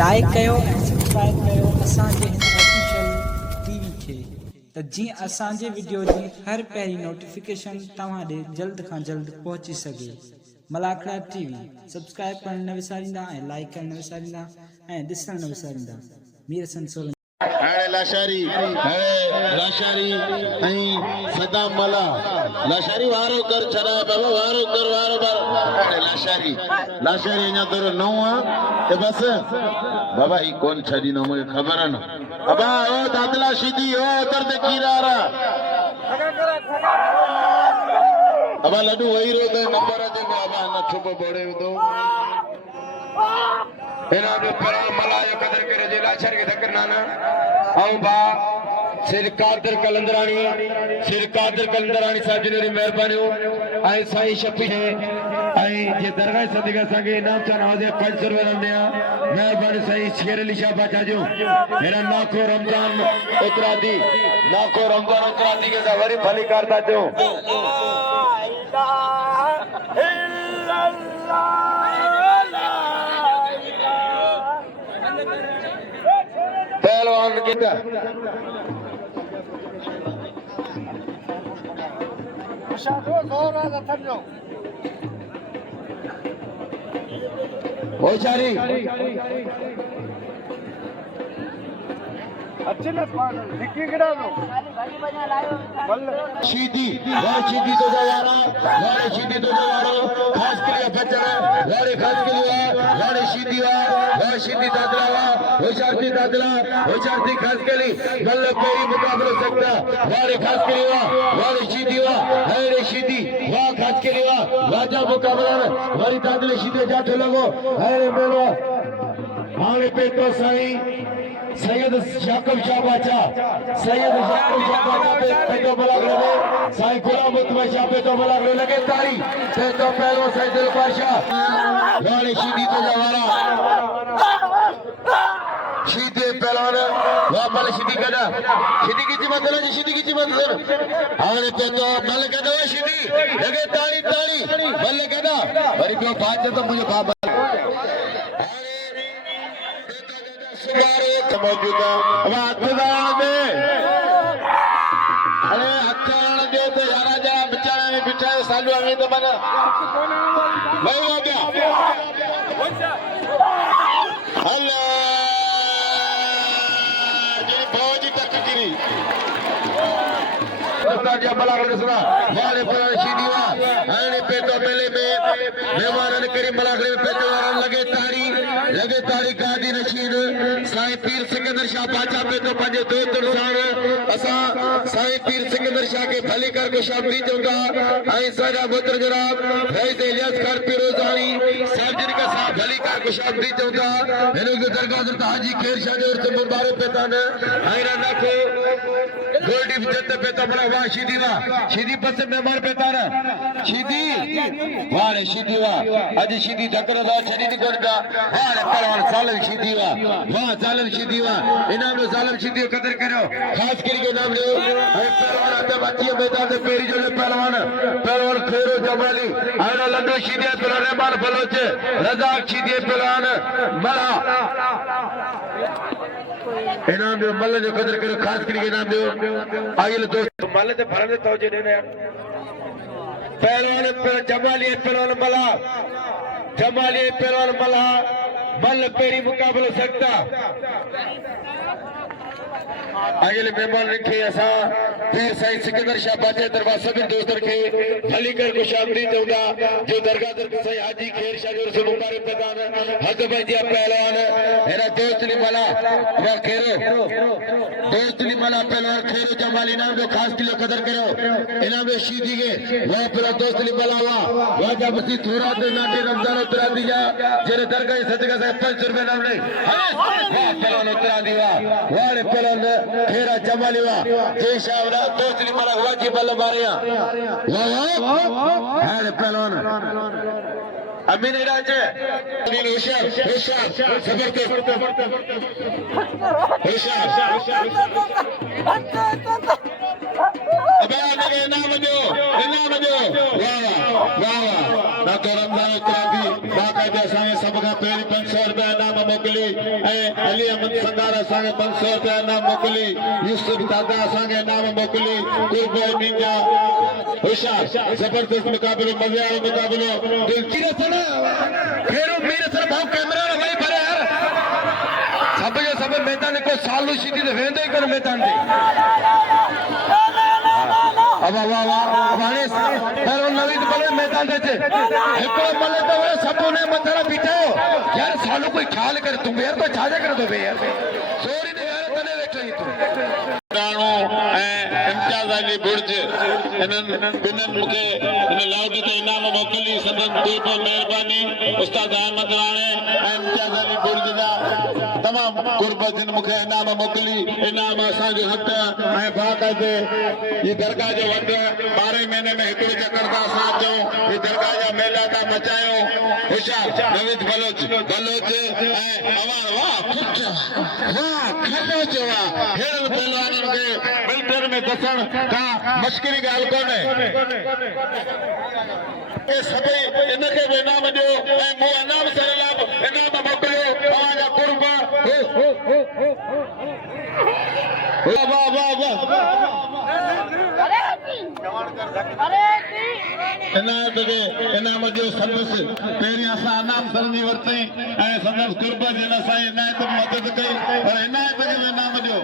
Like कयो ऐं subscribe कयो असांजे हिन ऑफिशियल टीवी खे त जीअं असांजे वीडियो जी हर पहिरीं नोटिफिकेशन तव्हां ॾे जल्द खां जल्द पहुची सघे। मलाखड़ा टीवी सब्सक्राइब करण न विसारींदा ऐं लाइक करण न विसारींदा ऐं ॾिसण न विसारींदा। मीर हसन सोलंकी लाशारी सदाम मला लाशारी वारो कर छड़ा बाबा वारो कर लाशारी अञा तोरो नौ ते बस बाबा ही कौन छड़ी नो मुझे खबर है ना अबा ओ दादला सीधी ओ उधर ते कीरा रहा अबा लड्डू वही रो दे नंबर जे बाबा न छुप बड़े दो एना जो पर मलायो कदर करे जे लाशर के धक्कर नाना आऊं बा सिर कादर कलंदरानी साहब जी मेहरबानी आई साईं शफी है आई जे दरगाह सदिका संगे इनाम चान आवाज़ 500 रुपए रंदे मेहरबानी साईं शेर अली शाह बाचा जो मेरा नाखो रमजान उतरा दी के वरी भली करता जो पहलवान किधर होशारी अच्छे ना दिक्की गिरा दो सीधी तो जवारा खास के लिए बच्चा खास के लिए सीधी दादला होशारती खास के लिए मतलब पेरी मुकाबला सकता खास के लिए सीधी वाह खास के लिए राजा मुकाबला वाली दादले सीधे जाते लगो मेलो हाणे पे तो साईं सैयद शाकिब शाह बाचा पे तो बलागले में साईं गुलाम मुतवा शाह पे तो बलागले लगे तारी पे तो पहलो साईं दिल बादशाह वाले सीधी तो जवारा सीधे पहलवान वापस सीधी कदा सीधी की मत हाने पे तो बल कदा सीधी लगे तारी बल कदा वरी को बात तो मुझे बाबा मौजूदा दे तो यारा जा बेचारा में बिठाए सालू हमें तो बना नहीं हो गया हेलो जी फौजी तक गिरी ताजा बला कर सुना वाले पर सीधीवा आने पे तो पहले में मेहमान करीम बलागले में पे तो लगे तारी गादी नशीद साईं पीर सिकंदर शाह बाचा पे तो पंजे दोस्त नुसान असा साईं पीर सिकंदर शाह के भली कर को शाह दी चौंदा आई सारा पुत्र जनाब फैज इलियास खान पिरोजानी साहब जी का साहब भली कर को शाह दी चौंदा हेलो के दरगाह हजरत हाजी खेर शाह जी और मुबारक पेतान आई ना को गोल्डी जत पे तो बड़ा वाह सीधी बस मेहमान पेतान सीधी वाले सीधी वाह आज सीधी धक्कर दा छड़ी दी करदा वाले पहलवान सालन सीधी वाह सीधी वाह इनाम लो सालन सीधी कदर करो खास करके नाम लो पहलवान आते बच्चे मैदान में पेरी जो पहलवान खेरो जमाली आना लड्डू सीधी पहलवान रहमान बलोच रजाक सीधी पहलवान मला इनाम दो मल्ल जो कदर करो खास करके इनाम दो आइल दोस्त मल्ल ते भरने तवजे देने पहलवान जमाली पहलवान मला मल्ल पेरी मुकाबला सकता आइल मेहमान रखे असा पीर साईं सिकंदर शाह बाचे दरबार सभी दोस्तों के भली कर को शामरी चौदा जो दरगाह दर साईं हाजी खेर शाह जो रसूल मुबारक प्रदान हद भाईया पहलवान मेरा दोस्त लिमाला वा खेरो पहलवान खेरो जमाली नाम जो खास के लिए कदर करो इनाम में सीधी के वह पहला दोस्त लिमाला वा जब बसी थोड़ा दे नाटे रमजान उतरा दिया जेरे दरगाह सदका से 500 रुपए नाम नहीं वाह पहलवान उतरा दिया वाले पहलवान खेरा जमाली वा जय शाहरा दोस्त लिमाला हुआ जी बल्ले मारिया वाह है पहलवान अमीन राजे होशियार जबरदस्त अबे मेरे नाम दो वाह ना तो रमजान उतरा दी बाकायदा साईं सब का पहले 500 रुपया नाम मोकली अली अहमद संगार असांखे 500 रुपया इनाम मोकिली यूसुफ दादा असांखे इनाम मोकिली कुर्बो निंजा होशियार जबरदस्त मुकाबलो मजे वारो मुकाबलो दिलचस्प सना फेरो मेरे सर भाव कैमरा वही भरे यार सब जो सब मैदान को सालू सीधी ते वेंदो ही कर मैदान ते अब हाणे पहिरों नवीद भले मैदान ते हिकिड़ो मले त उहे सभु मथां बीठायो यार सालू कोई ख्याल कर तूं यार तो छाजा कर दो बे यार सोरी ने यार तने वेठो ही तू राणो इम्तियाज अली बुर्ज इन्हनि बिन्हनि मूंखे इन लाउड ते इनाम मोकिली सदन दिल पर महिरबानी उस्ताद अहमद राणे ऐं इम्तियाज अली बुर्ज जा तमाम कुर्ब जिन मूंखे इनाम मोकिली इनाम असांजो हक़ ऐं बाक़ाइदे ये दरगाह जो वंड 12 महीने में हिकिड़ो चक्कर था असां अचूं ये दरगाह जा मेला था मचायूं होशियार नवीद बलोच ऐं अवान वाह खटोच वाह हेड़नि पहलवाननि खे मिलिटर में दसण का मश्किली ॻाल्हि कोन्हे ए सभई इनखे बि इनाम ॾियो ऐं मूं इनाम सर इनाम मोकिलियो तव्हांजा कुर्ब वाह वाह वाह इनायत जे इनाम जो संदस पहिरीं असां इनाम सरंदी वरितई ऐं संदस कुर्ब जिन असांजी इनायत मदद कई पर इनायत खे इनाम ॾियो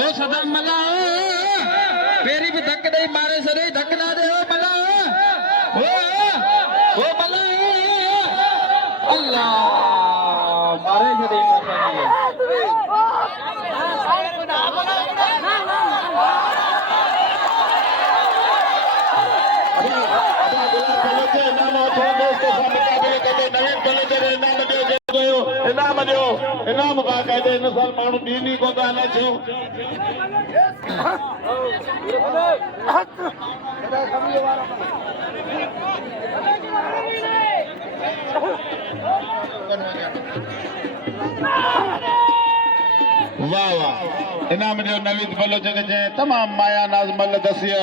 ओ सदन मला पहिरीं बि धक ॾेई मारे छॾे धक ना दे ओ मला ओ मला अल्लाह मारे छॾे इनाम बाक़ाइदे हिन साल माण्हू ॾींदी कोन था न छो वाह वाह इनाम ॾियो नवीद बलोच खे तमामु माया नाज़ मल दसिया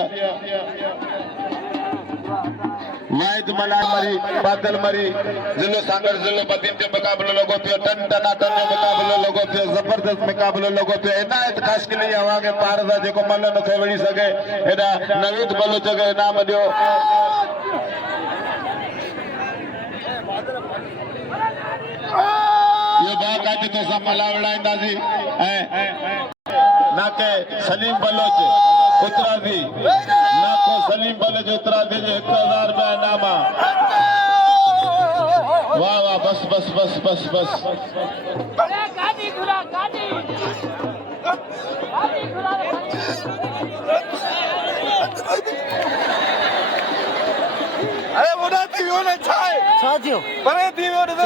वाहिद मलान मरी बादल मरी जिलो सांगर जिलो बदीन जो मुकाबलो लोगो पियो टन टनाटन जो मुकाबलो लोगो पियो जबरदस्त मुकाबलो लोगो पियो इनायत ख़ास के लिए आवागे पार दा जेको मल नथो वड़ी सके एडा नवीद बलोच खे इनाम ॾियो ये बाक़ाइदे तो सब मला विड़ाईंदासीं ऐं नाके सलीम बलोच उतरा थी नाको सलीम बलोच उतरा थी जो 1000 रुपया इनाम वाह वाह बस बस बस बस बस अरे बुढ़ा थी वियो न छा थियो परे थी वियो न त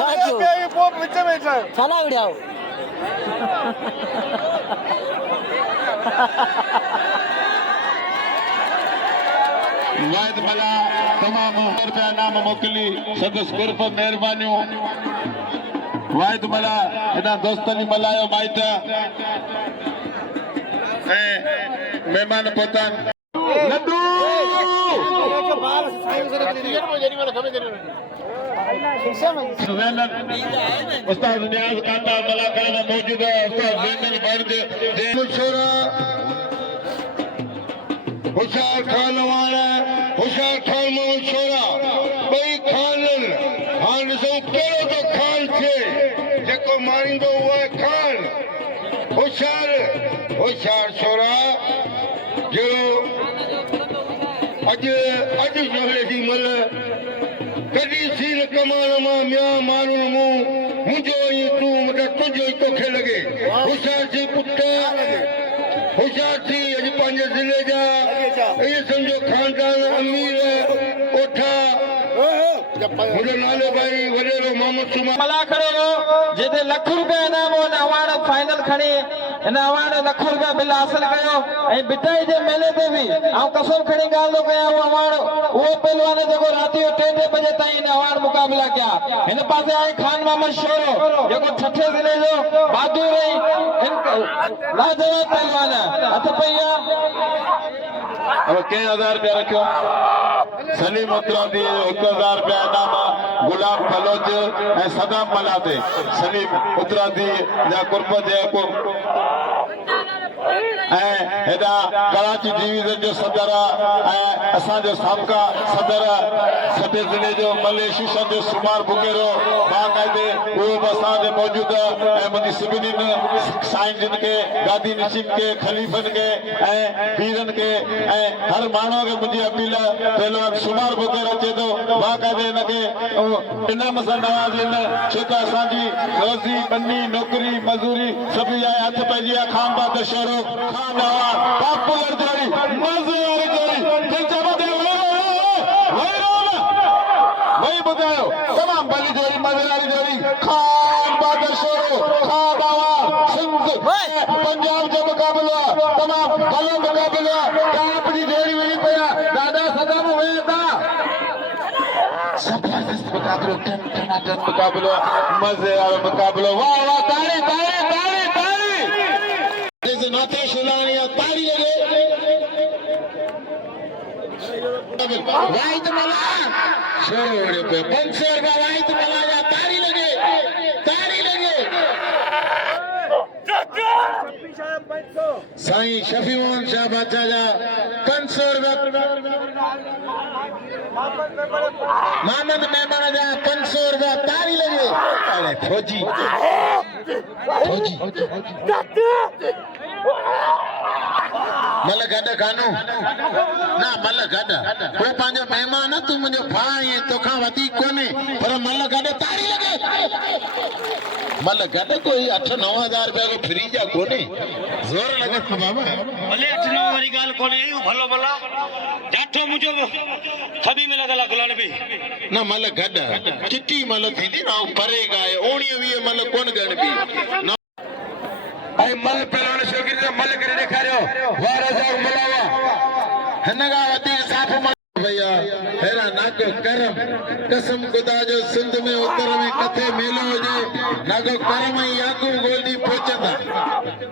पोइ विच में छा ना विड़ाओ वाहिद मला तमाम रुपया इनाम मोकिली सदस गुरफ महिरबानियूं वाहिद मला हेॾा दोस्तनि मल्हायो माइट ऐं महिमान पहुतनि लड्डू उस्ताद नियाज़ कांता मलाकार में मौजूद है उस्ताद ज़ैनुल बर्ज ज़ैनुल शोरा होशियार खान वाला होशियार खान मोहम्मद शोरा बई खानन हान सो केड़ो तो खान थे जेको मारिंदो हुआ खान होशियार शोरा जो अज जोड़े दी मल कदी सीन कमान मां मिया मारून मु मुंजो ही तू मत तुझो ही तोखे लगे होशियार सी पुत्र होशियार थी अज पंज जिले जा ये समझो खानदान अमीर ओठा मुझे नाले भाई वडेरो मोहम्मद सुमा मला खड़ो जेते लाख रुपया इनाम हो अवार्ड फाइनल खणी इन अवार्ड लाख रुपया बिल हासिल कयो ए बिटाई जे मेले ते भी आ कसम खणी गाल तो कया वो अवार्ड वो पहलवान जो रात जो 3 बजे ताईं इन अवार्ड मुकाबला किया इन पासे आए खान मोहम्मद शोरो जो छठे जिले जो बहादुर रही लाजवाब पहलवान हथ पैया अब के 1000 रुपया रखो सलीम उतरा दी 1000 रुपया इनाम गुलाम बलोच ऐं सदाम मलाते सलीम उत्तरादी जा कुर्ब जे को हेॾा कराची डिवीज़न जो सदर ऐं असांजो साबिक़ा सदर सॼे ज़िले जो मले शीशन जो शुमार बुकेरो बाक़ाइदे उहो बि असांजे मौजूद ऐं मुंहिंजी सभिनी साईंजनि खे गादी नशीन खे ख़लीफ़नि खे ऐं पीरनि खे ऐं हर माण्हूअ खे मुंहिंजी अपील पहिरियों शुमार बुकेरो अचे थो बाक़ाइदे हिनखे इनाम सां नवाज़ीनि छो त असांजी रोज़ी बनी नौकरी मज़ूरी सभु इहा हथ पइजी आहे खान बहादुर शहरो पॉपुलर जोड़ी मज़े वारी जोड़ी दिलचस्प वही ॿुधायो तमामु भली जोड़ी मज़े वारी जोड़ी खान बहादुर शोरो खान बाबा सिंध पंजाब जो मुक़ाबिलो आहे तमामु भलो मुक़ाबिलो आहे टाप जी जोड़ी वही पिया ॾाढा सदम हुए था जबरदस्त मुक़ाबिलो टन मुक़ाबिलो मज़े वारो मुक़ाबिलो वाह वाह ताड़ी ताड़ी ताड़ी ताड़ी नाते शुलानी ताड़ी लगे वाहिद मला छोड़ पे 500 रुपया वाहिद मला या ताड़ी लगे साईं शफी मोहन शाह बादशाह जा 500 रुपया मोहम्मद मेमन जा 500 रुपया ताड़ी लगे अरे फौजी मल गड कानू ना मल गड को पांजो मेहमान तू मुझे भाई तोखा वधी कोने पर मल गड ताड़ी लगे मल गड कोई 8-9 हज़ार रुपया को फ्री जा कोने जोर लगे बाबा भले 8-9 वाली गाल कोने यू भलो भला जाठो मुझो खबी में लगला गुलान भी ना मल गड चिट्टी मल थींदी ना परे गाए 19-20 मल कोन गण भी मल पहलवान शौकीन से मल करे ॾेखारियो वार जा मलावा हिनगा वधीक साफ़ भैया हेरा नाको करम कसम खुदा जो सिंध में उत्तर में कथे मेलो हुजे नाको करम ही याकूब गोल्डी पहुंचंदा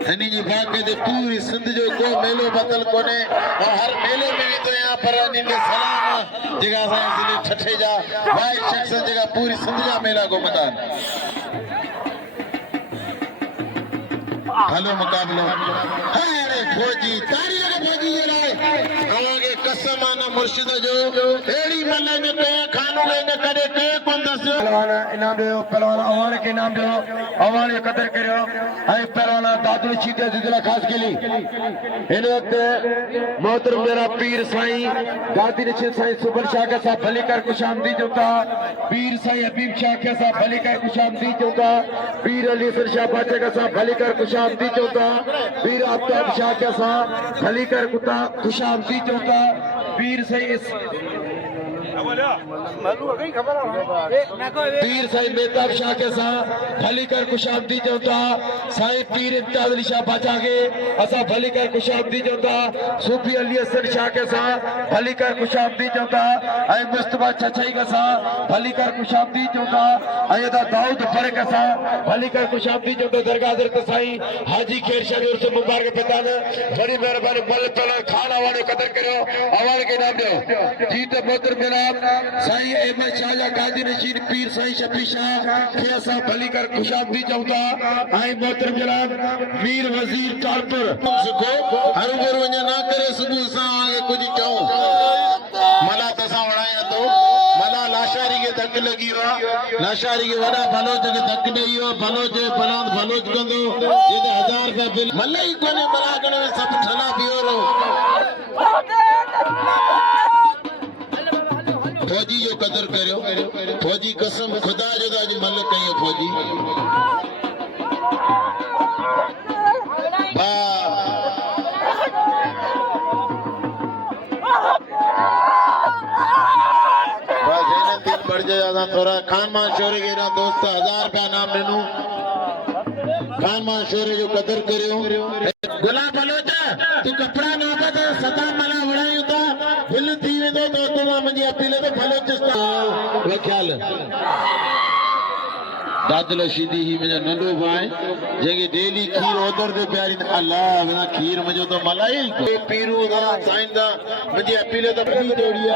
हनी जी बाग दे पूरी सिंध जो को मेलो बदल कोने और हर मेले में भी तो यहाँ पर इनके सलाम जगह से जिले ठठे जा भाई शख्स जगह पूरी सिंध जा मेला को मैदान हेलो मुकाबलो अरे फौजी तारी लगे फौजी जरा आगे कसम आना मुर्शिद जो एड़ी मल्ले में पे खानो लेने करे के कोन दस पहलवान इनाम दो पहलवान अवान के इनाम दो अवान ये कदर करो है पहलवान दादू सीधे जिला खास के लिए इन वक्त मोहतरम मेरा पीर साईं गादी नशीन साईं सुबल शाह के साथ भली कर खुशामदी जोता पीर साईं हबीब शाह के साथ भली कर खुशामदी जोता पीर अली सर शाह बाचे के साथ भली कर खुशामदी जोता पीर आफ्ताब शाह के साथ भली कर कुता खुशामदी जोता पीर साईं पीर साईं मेहताब शाह के साथ भली कर खुशामदी जोता साईं पीर इम्तियाज अली शाह बाचा के असा भली कर खुशामदी जोता सूफी अली हसन शाह के साथ भली कर खुशामदी जोता ऐ मुस्तफा चचाई के साथ भली कर खुशामदी जोता ऐ दाऊद फर के साथ भली कर खुशामदी जोता दरगाह हजरत साईं हाजी खेर शाह जोर से मुबारक पितान बड़ी मेहरबानी मल पहले खाना वाले कदर करो अवान के नाम दो जीत मोहतरम जनाब साईं अहमद शाह जा गादी नशीन पीर साईं शफी शाह के असा भली कर खुशामदी चौथा आई मोहतरम जनाब मीर वजीर कालपुर सुखो हर गुरु वञा ना करे सुबह सा आगे कुछ चाहूं मला तसा वणाया तो मला लाशारी के धक लगी वा लाशारी के वडा भलोच के धक नहीं हो भलोच फलान भलोच कंदो ये 1000 रुपया बिल मल्ले ही कोने मला गणे में सब ठला पियो रो फौजी जो कदर करो फौजी कसम खुदा जो आज मल कयो फौजी बढ़ जाए थोड़ा खान मान शोरे के ना दोस्त 1000 रुपया नाम लेनू खान मान शोरे जो कदर करो गुलाब बलोचा तू कपड़ा ना बता सदा मला वणाई था बिल थी वेंदो तो तू मुंहिंजी अपील ते बलोचिस्तान ख्याल दादल शीदी ही मुझे नंढो भाई जेके डेली खीर ओदर दे प्यारी अल्लाह बिना खीर मुझे तो मलाई को पीरू दा साइंदा मुझे अपील तो बड़ी जोड़िया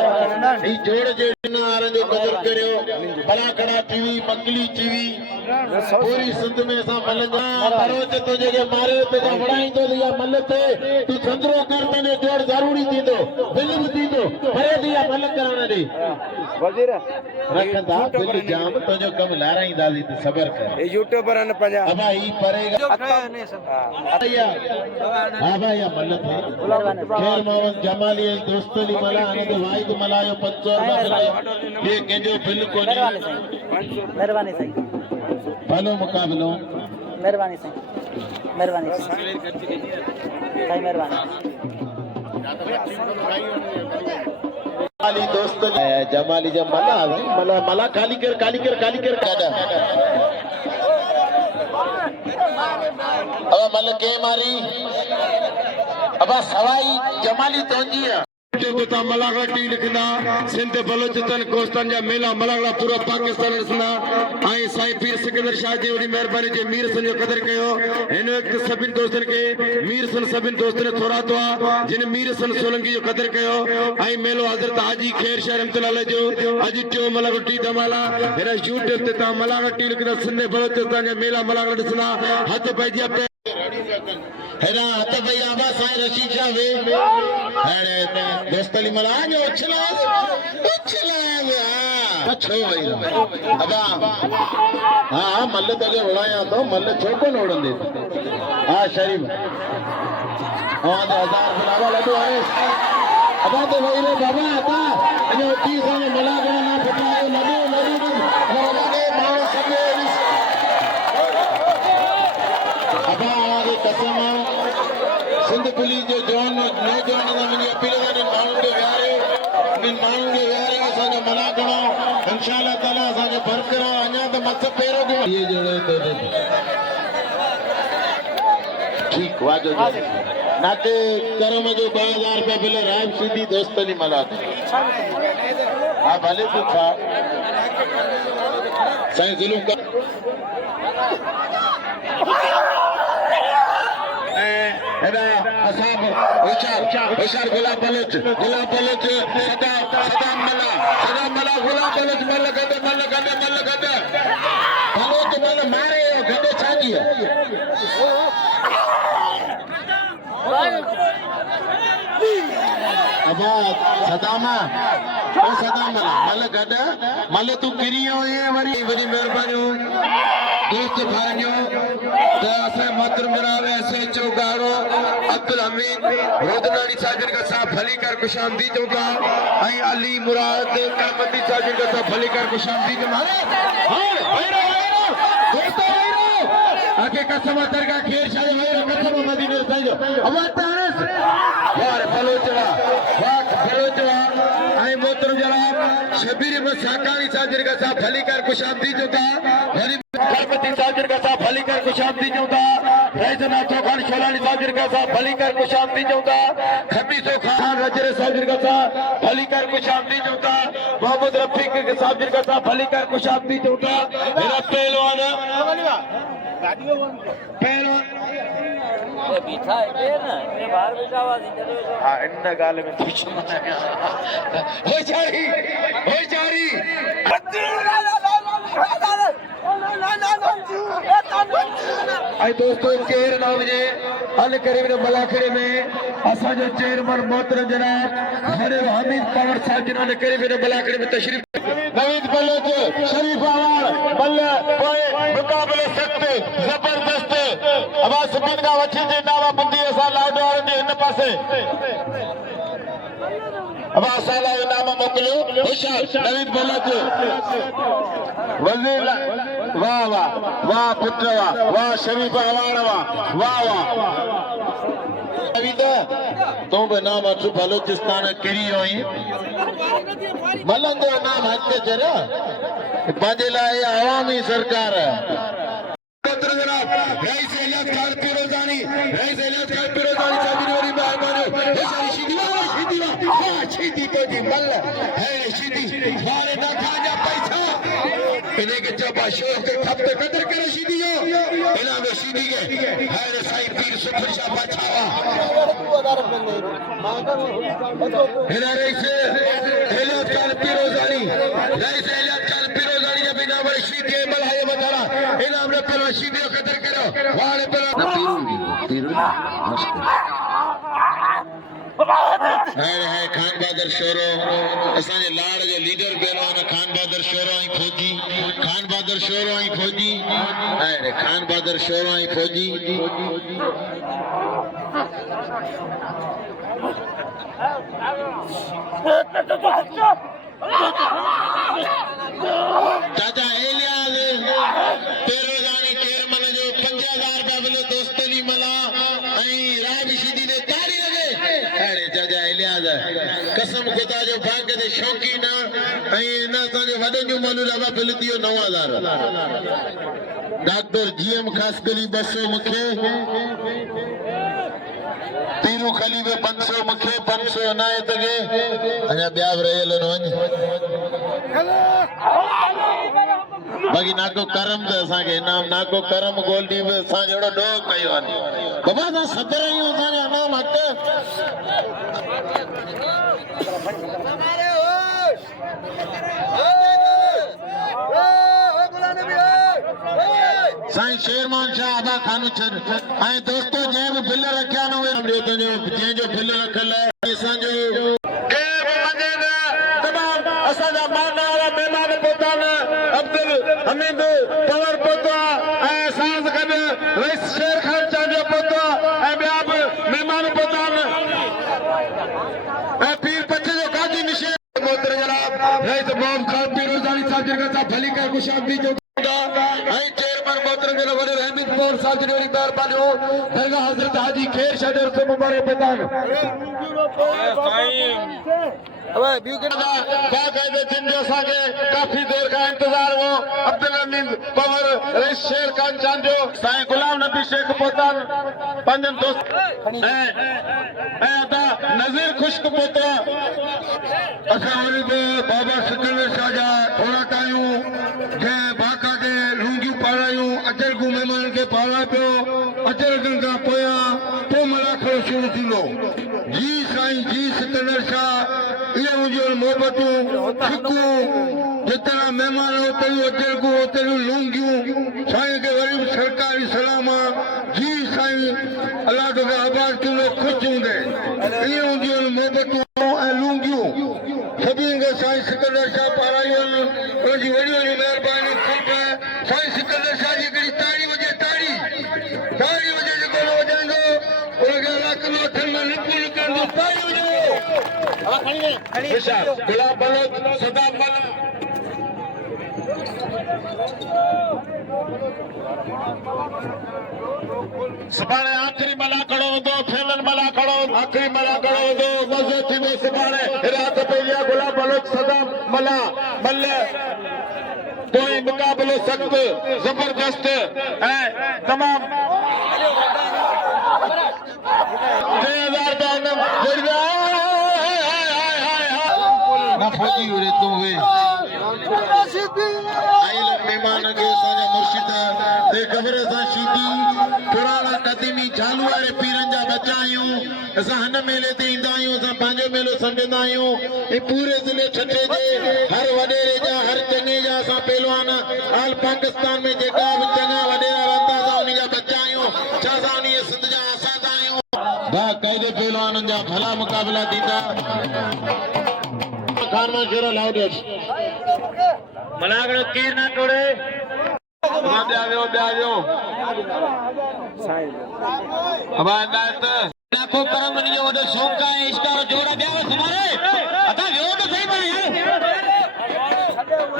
ई जोड़ जे ना आरन जो कदर करियो भला कड़ा टीवी मंगली टीवी पूरी सिंध में सा मलंगा परोच तो जे मारे तो वड़ाई तो दिया मलते तू संदरो कर तने जोड़ जरूरी दीदो बिल भी दीदो परे दिया मलक कराने दी वजीर रखंदा बिल जाम तो जो कम लाराई दादी तो सबर कर ये यूट्यूबर अन पंजा अब ई परेगा भैया हां भैया मल्लत है खैर मोहम्मद जमाली दोस्तली मला आनंद भाई को मलायो 500 ये केजो बिल को मेहरबानी साईं भलो मुकाबलो मेहरबानी साईं मेहरबानी साईं मेहरबानी जमाली दोस्त जमाली जब मला मला मला काली कर काडा अब मल के मारी अब सवाई जमाली तोंजी है जो मलागड़ा टी लिखना सिंध बलोचिस्तान कोस्तान जा मेला मलागड़ा पूरा पाकिस्तान रसना आई साईं पीर सिकंदर शाह जी वडी मेहरबानी जे मीर सन जो कदर कयो इन वक्त सबिन दोस्तन के मीर सन सबिन दोस्तन थोड़ा तो जिन मीर सन सोलंकी जो कदर कयो आई मेलो हजरत हाजी खैर शाह रहमतुल्लाह जो अज टियो मलागड़ा टी धमाला एरा यूट्यूब ते ता मलागड़ा टी लिखना सिंध बलोचिस्तान जा मेला मलागड़ा रसना हथ पैजिया हेरा त भई आबा साईं रशीद शाह वे हेरे दोस्तली मला जो उछला छो भई अबा हां मल्ल तले उड़ाया तो मल्ल छोको नोड़ंदे हां शरीफ हां 1000 बुलावा लड्डू आए अबा तो भई रे बाबा आता जो चीज में मला ना फटायो लड्डू और लगे मारो सबे अबा आगे कसम सिंध पुलिस जो जवान नौजवान का मुझे अपील है इन माण्हुनि खे विहारे असांजो मना करणो इंशाअल्लाह ताला असांजो बरक़रार अञा त मत पहिरियों बि इहे जहिड़ो ठीकु वाजो नाके करम जो 2000 रुपया बिल राइब सिंधी दोस्तनी मला हा भले तूं खा साईं ज़ुल्म कर असाब होशियार गुलाब बलोच सदा मला गुलाब बलोच मल गंदे बलोच मल मारे गंदे छाजी अबा सदामा ओ सदामा मल गड मल तू किरियो है वरी मेहरबानी दोस्त भाइयों तो असे मातृ मुरावे ऐसे चौगाड़ो अब्दुल हमीद रोदनानी साजन का साहब भली कर खुशामदी चौका आई अली मुराद कामती साजन का साहब भली कर खुशामदी मारे हां भाईरो दोस्तों आके कसम दरगा खेर शाह भाईरो कसम मदीने साजो अब तारस यार बलोचवा आई मोहतरम जनाब शबीर में साकानी साजन का साहब भली कर खुशामदी चौका कामती साजन का साहब भली कर खुशामदी चौका रैजना चौखान शोलानी साजन का साहब भली कर खुशामदी चौका खमीसो खान रजरे साजन का साहब भली कर खुशामदी चौका मोहम्मद रफीक के साजन का साहब भली कर खुशामदी चौका मेरा पहलवान बीठा है ना ये बाहर बैठा हुआ हां इन गाल में कुछ हो जा रही आई दोस्तों केर नाम जे अल करीब मलाखड़े में असांजो चेयरमैन मोहतरम जनाब हमीद पवार साहब जिन्होंने करीब मलाखड़े में तशरीफ नवीद बलोच शरीफ आवार बल्ले कोई मुकाबले सख्त जबरदस्त अब सभिन का वठी जे नावा बुंदी असां लाडो वारनि जे हिन पासे अब असाला इनाम मोकिलियो होशियार नवीद बलोच वजीर वाह वाह पुत्र वाह शरीफ आवार वाह नवीद तो बे नाम अचु बलोचिस्तान किरी होई मलंगो नाम हक जरा पंहिंजे लाइ अवामी सरकार जनाब रईस इलियास खान फिरोजानी साबिर वरी मेहमान शीदी को जी मल है शीदी वारे ना खाजा पैसा इन्हें के जब शोर के खप ते कदर करे सीधी हो इना में सीधी के हर साई पीर सुपर शाह बचावा इना रईस एलियत खान पीरोजानी रईस एलियत खान पीरोजानी जब इना बड़ी सीधी मलाये बचारा इना हमने पहला सीधी कदर करो वाले पहला पीरू है खान बहादुर शोरो असांजे लाड़ जो लीडर पहलवान खान बहादुर शोरो ऐं फौजी खान बहादुर शोरो ऐं फौजी है खान बहादुर शोरो ऐं फौजी चाचा एलियास पेरोजानी चेयरमैन जो 50,000 रुपया मिलो दोस्तनी मला ऐं राब सीधी ने ताड़ी लगे अरे चाचा एलियास कसम खुदा जो भाग दे शौकीन ऐं ना असांजे वॾनि जो मालू राबा बिल दियो 9,000 डॉक्टर जीएम खास गली 200 मूंखे पीरू खली में 500 मूंखे 500 अनायत खे अञा ॿिया बि रहियल आहिनि बाक़ी नाको करम त असांखे इनाम नाको करम गोल्डी बि असां जहिड़ो ॾोह कयो आहे बाबा असां सदर आहियूं असांजो इनाम हक़ साईं शेरमान शाह आबा खानू छॾ ऐं दोस्तो जंहिं बि बिल रखिया न उहे जंहिंजो बिल रखियल आहे असांजो असांजा माना वारा महिमान पहुता न अब्दुल हमीद पवर पहुता ऐं असां सां गॾु रईस शेर खान चांडियो पहुता ऐं ॿिया बि महिमान पहुता न ऐं पीर पचे जो गाजी निशे मोहतर जनाब रईस मोहम्मद खान पीरोजानी साहब जिनका साहब भली का खुशामदी जो ऐं चेयरमैन मोहतर के वॾे रहमत पौर साहब जी वॾी महिरबानी हो दरगाह हज़रत हाजी खेर शहर से मुबारक पतान बाकायदे जिन जो असांखे काफ़ी देर खां इंतज़ार हो अब्दुल हमीद पवर रईस शेर खान चांडियो साईं गुलाम नबी शेख पहुता पंजनि दोस्त ऐं अदा नज़ीर खुश्क पहुता असां वरी बि बाबा सिकंदर शाह जा थोरा आहियूं जंहिं बाकायदे लुंगियूं पारायूं अजरगू महिमाननि खे पारा पियो अजरगनि खां पोयां पोइ मलाखड़ो शुरू थींदो जी साईं जी सिकंदर शाह ये मुझे मोहब्बतों फिकूं जितना मेहमान होते हैं उधर को होते हैं लूंगियों साईं के गरीब सरकारी सलामा जी साईं अल्लाह तो आबाद क्यों खुश होंगे ये मुझे मोहब्बतों लूंगियों सभी के साईं सिकंदर शाह पारायूं उनकी वड़ी वड़ी मेहरबानी खूब है साईं सिकंदर शाह जी की ताड़ी वजह ताड़ी जो कोलो वजाएंगे उनके अल्लाह के माथे में निपुण कर दो ताड़ी वजह गुलाब बलोच सदाब बलोच सुभाणे आखिरी मला खड़ो दो फैलन मला खड़ो आखिरी मला खड़ो दो मज़ो थींदो सुभाणे रात पइया गुलाब बलोच सदाब मला मल कोई मुकाबलो सख्त जबरदस्त ऐं तमाम 3000 फौजी उड़े तुम वे आइल मेहमान के साजा मुर्शिद ते खबर सा शीदी पुराना कदीमी चालू वाले पीरन जा बच्चा आयूं असा हन मेले ते इंदा आयूं असा पांजो मेलो समझंदा आयूं ए पूरे जिले छठे जे हर वडेरे जा हर चंगे जा असा पहलवान आल पाकिस्तान में जेका भी चंगा वडेरा रहंदा सा उनी जा बच्चा आयूं छा सा उनी सिंध जा असा आयूं बा कायदे पहलवानन जा भला मुकाबला दीदा खान में शेरा लाउडेस मलागड़ो कीर ना तोड़े ब्याव्यो अब अंदाज लाखों करम नहीं जो वडो शौक का है इसका जोड़ा ब्याव तुम्हारे अता व्यो तो सही पर यार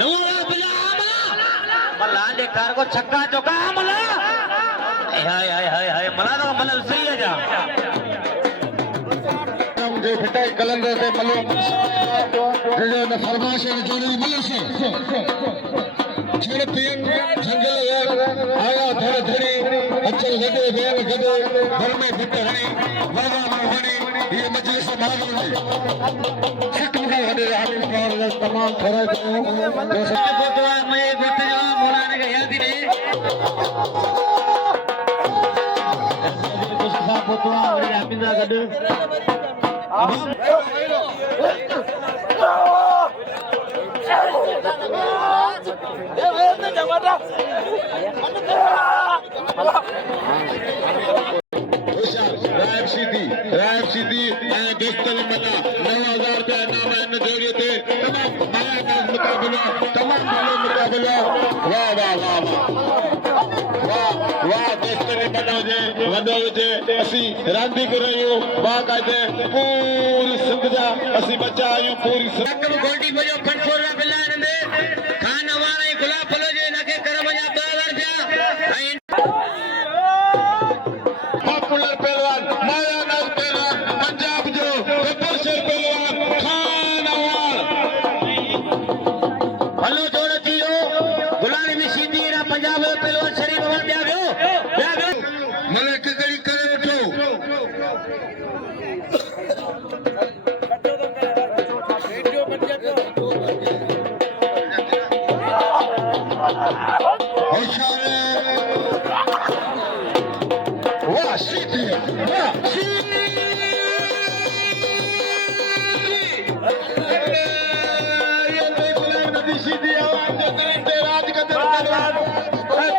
नूरा बिला मला दे कार को छक्का चौका मला हाय हाय हाय हाय मला तो मला सही है जा जो फिटाई कलंदर से मलो जो न फरमाश है जो नहीं मिले से छड़ पियन जंगल आया थोड़े थोड़ी अच्छे लगे बेल गदे घर में फिट हनी बाबा मोहनी ये मजलिस मालूम है सिख में हने हाथ तमाम थोड़ा जो मैं गुट रायब सीधी ऐं दोस्तल मना 9000 रुपया इनाम इन जोड़ीअ ते तमाम मज़ेदार मुक़ाबिलो तमाम भलो मुक़ाबिलो वाह वाह वाह वाह वाह दोस्तल मना जे वॾो हुजे असीं रांदीगर आहियूं बाक़ाइदे पूरी सिंध जा असीं बचा आहियूं पूरी सिंध गोल्डी बजो 500 रुपया बिल आहिनि खान वारा ऐं गुलाब फल जे हिनखे कर वञा 2000 रुपया ऐं पॉपुलर पहलवान मायानाथ पहलवान पंजाब जो प्रदर्शन पहलवान खान अवार हलो जोड़ थी वियो गुलाबी में सीधी रा पंजाब जो पहलवान शरीफ अमर ॿिया वियो मने किकड़ी करे उठो होशियार वाह सीधी वाह सीधी ये गुलाम नबी सीधी आवाज जो करें ते राज कदर पहलवान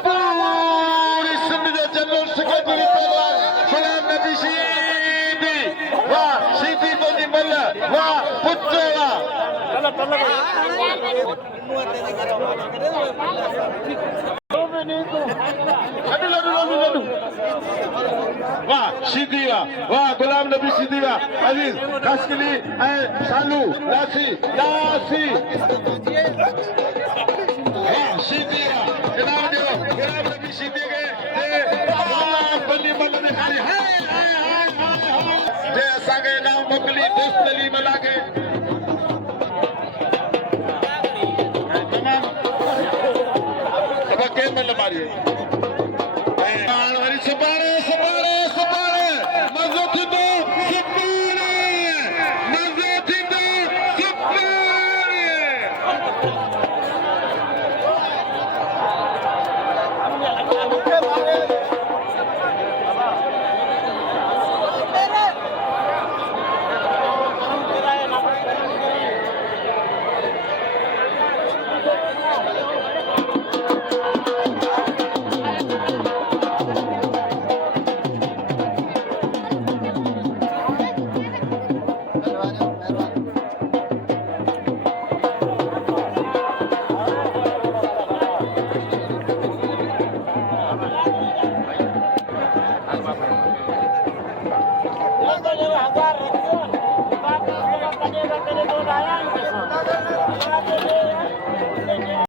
पूरी सिंध जो जनरल सेक्रेटरी पहलवान गुलाम नबी सीधी वाह सीधी बनी मल वाह पुत्रा वाह सीधी वाह गुलाम नबी सीधी वाह अजीज कस्कली सालू लासी लासी वाह सीधी जनाब जो गुलाम नबी सीधी के वाह बली मल ने खाली हाय हाय हाय हाय जे असांखे नाम मोकली दोस्त अली मला के तमाम अब के मल मारियो वरी सुबारे मज़ो थींदो